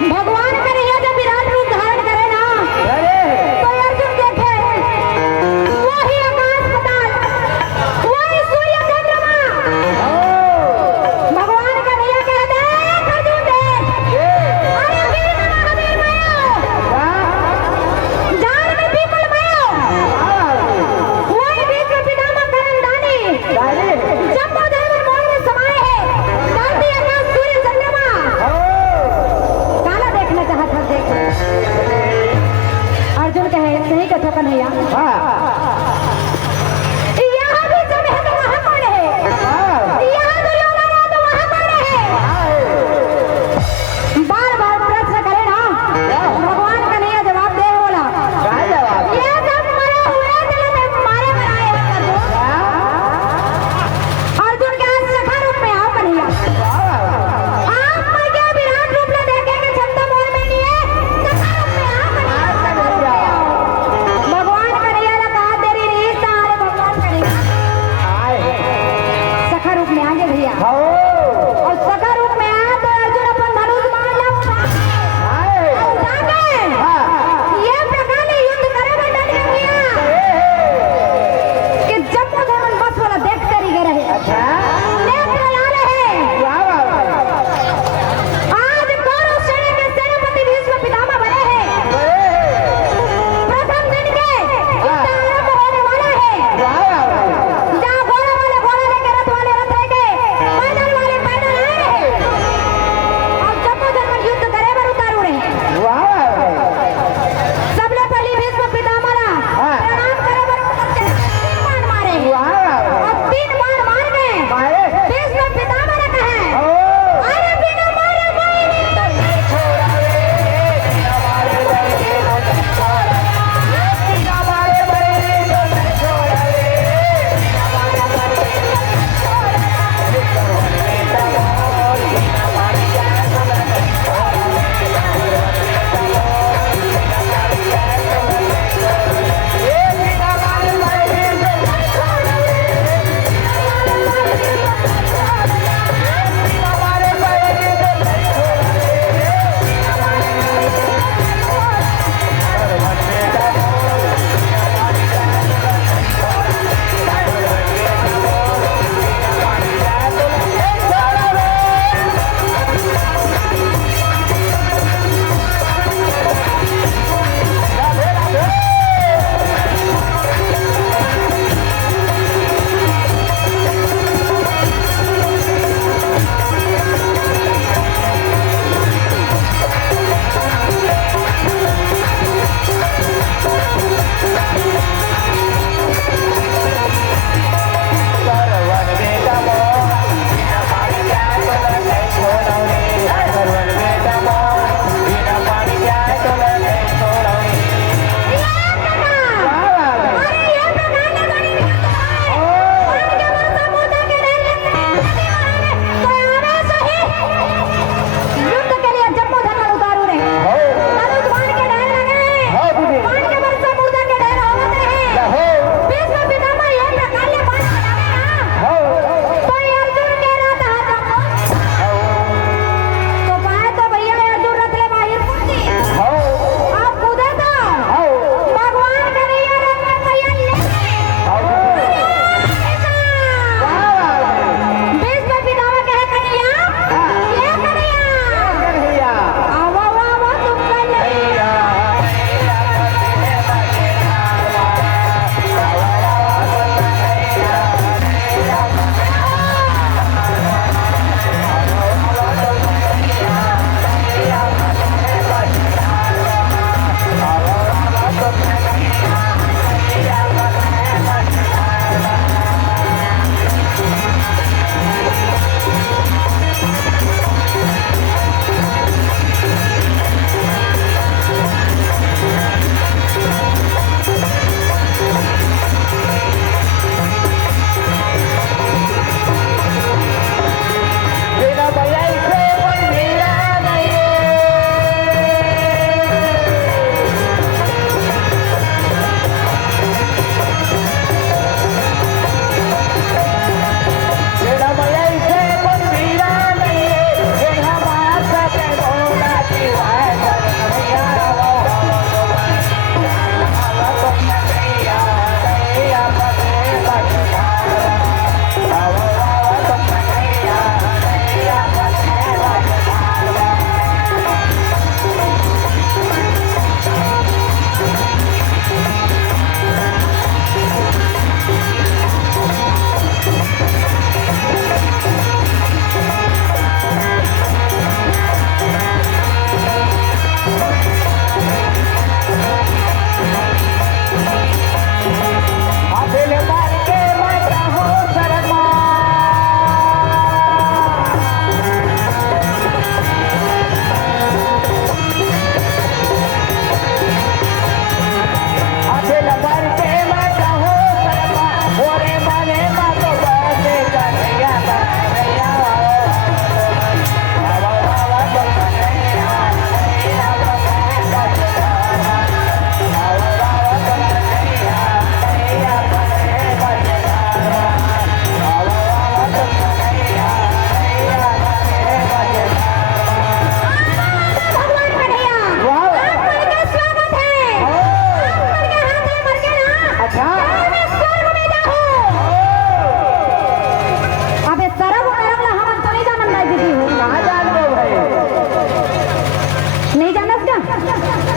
भगवान कन्हैया जब विराट रूप धारण करे ना तो अर्जुन देखे वही आकाश पाताल, वही सूर्य चंद्रमा। भगवान कन्हैया कहते अर्जुन देख, अरे वीर महावीर भयो, जान में पीपल भयो, वही विश्व पितामह करण दानी, जम्बूधर मोर में समाये है, धरती आकाश सूर्य चंद्रमा। काला देखना चाहत हर देख। अर्जुन कहे सही कथो कन्हैया, यहाँ भी सब है तो वहाँ कौन है? यहाँ दुर्योधन है तो वहाँ कौन है? बार बार प्रश्न करे ना, भगवान कन्हैया जवाब दे बोला, ये सब मरे हुए थे तो मारे बनाए हैं अर्जुन। अर्जुन के हाथ सखा रूप में आओ कन्हैया, आप मर के विराट रूप में देखेंगे क्षमता मोह में नहीं है, सखा रूप में आओ कन्हैया, सखा रूप में आओ। भगवान कन्हैया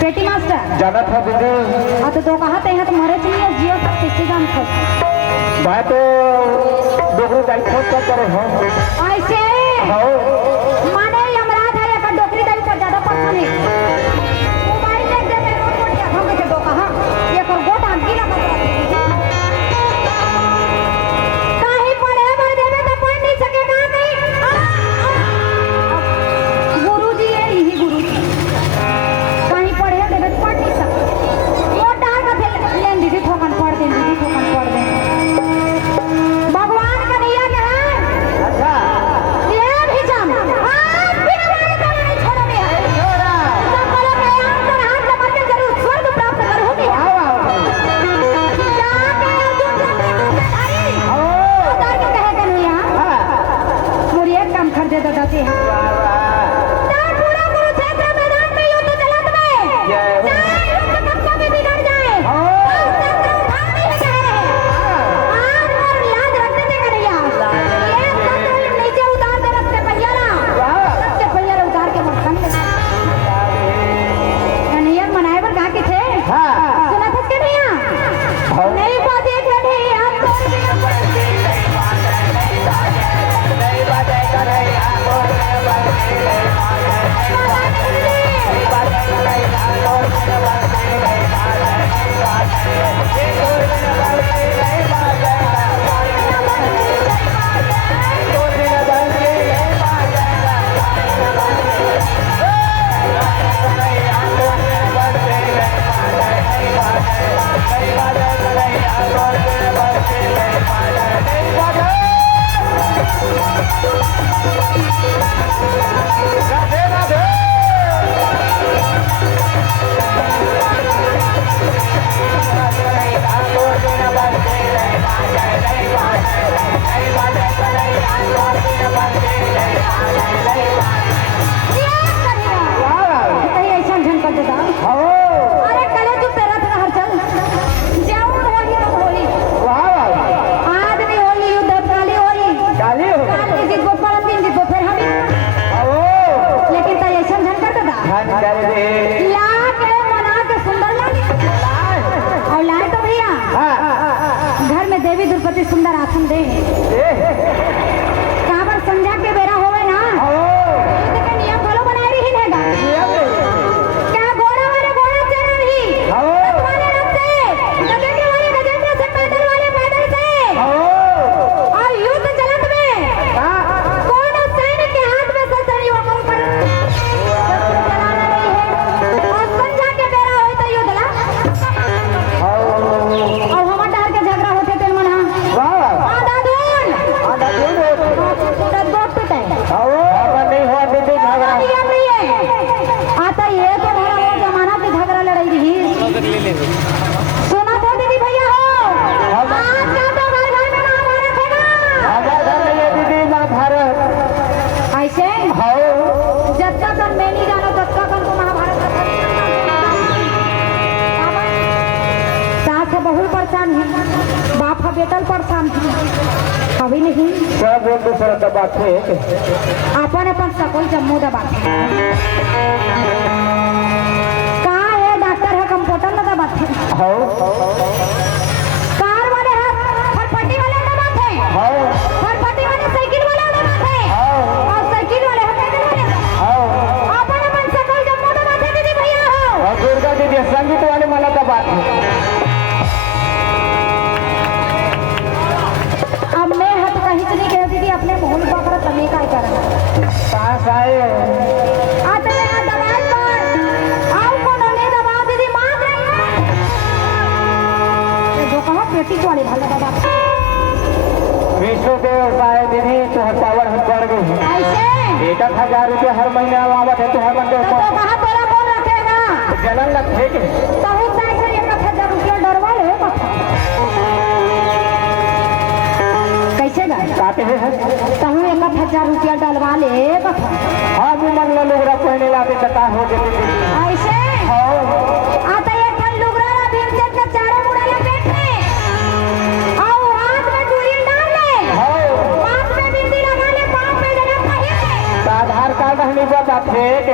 पेटी मास्टर जाना था दीदी। हाँ तो कहा थे यहाँ तो मरे चाहिए जियो तक किसी काम खो मैं तो डोगरी दाई खोज कर करे हूँ ऐसे माने यमराज है या डोगरी दाई पर ज्यादा पसंद है मोबाइल देख देते रोड रोड या हम के दो कहा ये कर गोटा गीला बता काहे पढ़े भर देवे तो पढ़ नहीं सकेगा नहीं गुरुजी है यही गुरुजी काहे पढ़े देवे तो पढ़ नहीं सके मोटा का थे लेन दीदी ठोकन पढ़ दे दीदी ठोकन पढ़ दे भगवान का नियम है अच्छा ये भी जान आज भी हमारे को नहीं छोड़ोगे छोड़ा सब बोलो प्रयास कर हाथ लगा के जरूर स्वर्ग प्राप्त करोगे जाके अर्जुन से भाई उतार के कहे कन्हैया मोरी एक काम कर दे दादा जी तार पूरा कुरुक्षेत्र मैदान में युद्ध चलत में चाहे युद्ध कब कभी बिगड़ जाए शस्त्र उठाने ही कहे आज और याद रखते थे कन्हैया ये शस्त्र नीचे उतार दे रस्ते पहिया उतार के मत खंड कन्हैया मनाए पर कहा के थे सुना था कन्हैया नहीं बात एक लड़े आप देवी द्रौपदी सुंदर आसन दे काबर संध्या के बेरा होवे ना युद्ध के नियम फॉलो बनाए रही रहेगा क्या घोड़ा वाले घोड़ा से नहीं रथ वाले रथ से गजेंद्र वाले गजेंद्र से पैदल वाले पैदल से और युद्ध चलत में कौन सैनिक के हाथ में शस्त्र युवकों पर शस्त्र चलाना नहीं है और संध्या के बेरा होए तो युद्ध ला और हमार डर के झगड़ा होते तेल मना आधा दून गोट पिटे नहीं हुआ दीदी झगड़ा आता ये तो मेरा वो जमाना पे झगड़ा लड़ाई रही सुना था दीदी भैया हो आज का तो घर घर में महाभारत है ना हमारे घर में ये दीदी महाभारत ऐसे जब तक मैं नहीं जाना तब तक हमको महाभारत का सास बहु परेशान है बाप का बेटल परेशान है अभी नहीं सब एक दूसरा दबा थे अपन अपन सकल जम्मू दबा कहाँ है डॉक्टर है कंप्यूटर में दबा थे कार वाले है फटफटी वाले दबा थे फटफटी वाले साइकिल वाले दबा थे और साइकिल वाले है पैदल वाले अपन अपन सकल जम्मू दबा थे दीदी भैया हो और दुर्गा दीदी संगीत वाले मला दबा थे अब मैं हट कहीं से नहीं कह दीदी अपने मोहन पकड़ तने का करना पास आए आते हैं दबाए पर आओ कौन ने दबा दीदी मार रही है ये जो कहा पेटी वाले भाला दबा विश्व देव पाए दीदी तो पावर हम बढ़ गई ऐसे 1000 रुपये हर महीने आवत है तो हर बंदे तो कहा तोरा कौन रखेगा जलन लग थे के बहुत पैसे 1000 रुपया डरवा ले कैसे गा काटे हैं कहूँ 1000 रुपया डलवा ले हाँ वो मन लो लोग पहने लाते कता हो जाते ऐसे आता ये ठन लुगरा ना भीमचंद का चारों मुड़ा लपेट में आओ हाथ में दूरी डाल ले हाथ में बिंदी लगा ले पाँव में जरा पहिए आधार कार्ड हमें बता फेंक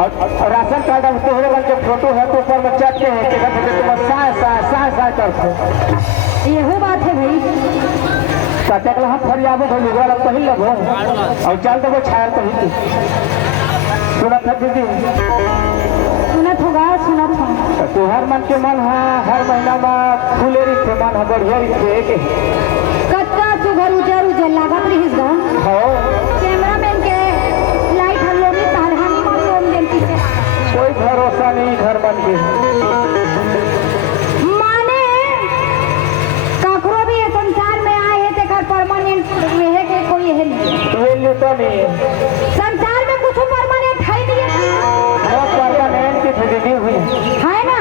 और राशन कार्ड अब तोहरे बन के फोटो है तो ऊपर में चढ़ते हैं कि कहते तुम साय करते यही बात है भाई। चाचा के हम फरियाबो हो लुगा लग पहिल लगो और चल देबो छायल पहिल सुनत है दीदी सुनत होगा सुनत हो। तोहर मन के मन है हर महीना में खुले रही मन है बढ़िया रही कत्ता सुघर उजर उजर लागत रही हो कैमरामैन के लाइट हम लोग तारहानी में लोग देती से कोई भरोसा नहीं घर बन के माने ककरो भी ये संसार में आए है तेकर परमानेंट रहे के कोई है नहीं ये तो नहीं संसार में कुछ परमानेंट है नहीं वो परमानेंट की दीदी हुई है ना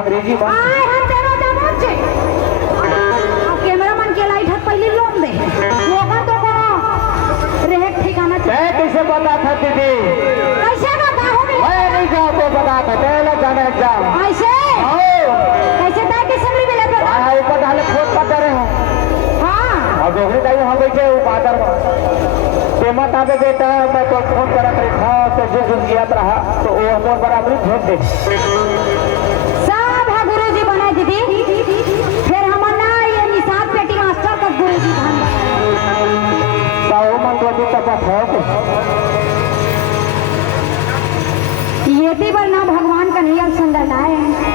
अंग्रेजी में आए हम तेरो जमात से अब कैमरामैन के लाइट हाथ पहले लोन दे होगा तो करो रहे ठिकाना मैं कैसे बता था दीदी कैसे बता हो मैं नहीं जाओ तो बता था पहले जाना एग्जाम ऐसे कैसे ताकि किसने मिले तो हाँ ऊपर डाले फोन कर रहे हैं हाँ और दोहरी दाई हम बैठे वो बादर पेमत आवे बेटा मैं तो फोन करा करी था तो जो गया रहा तो वो हमर बराबरी भेज दे सब है गुरुजी बना दीदी फिर हमारा ये निशाद पेटी मास्टर का गुरुजी बन साहू मन तो तब है ये भी बरना भगवान का नहीं अब सुंदर ना है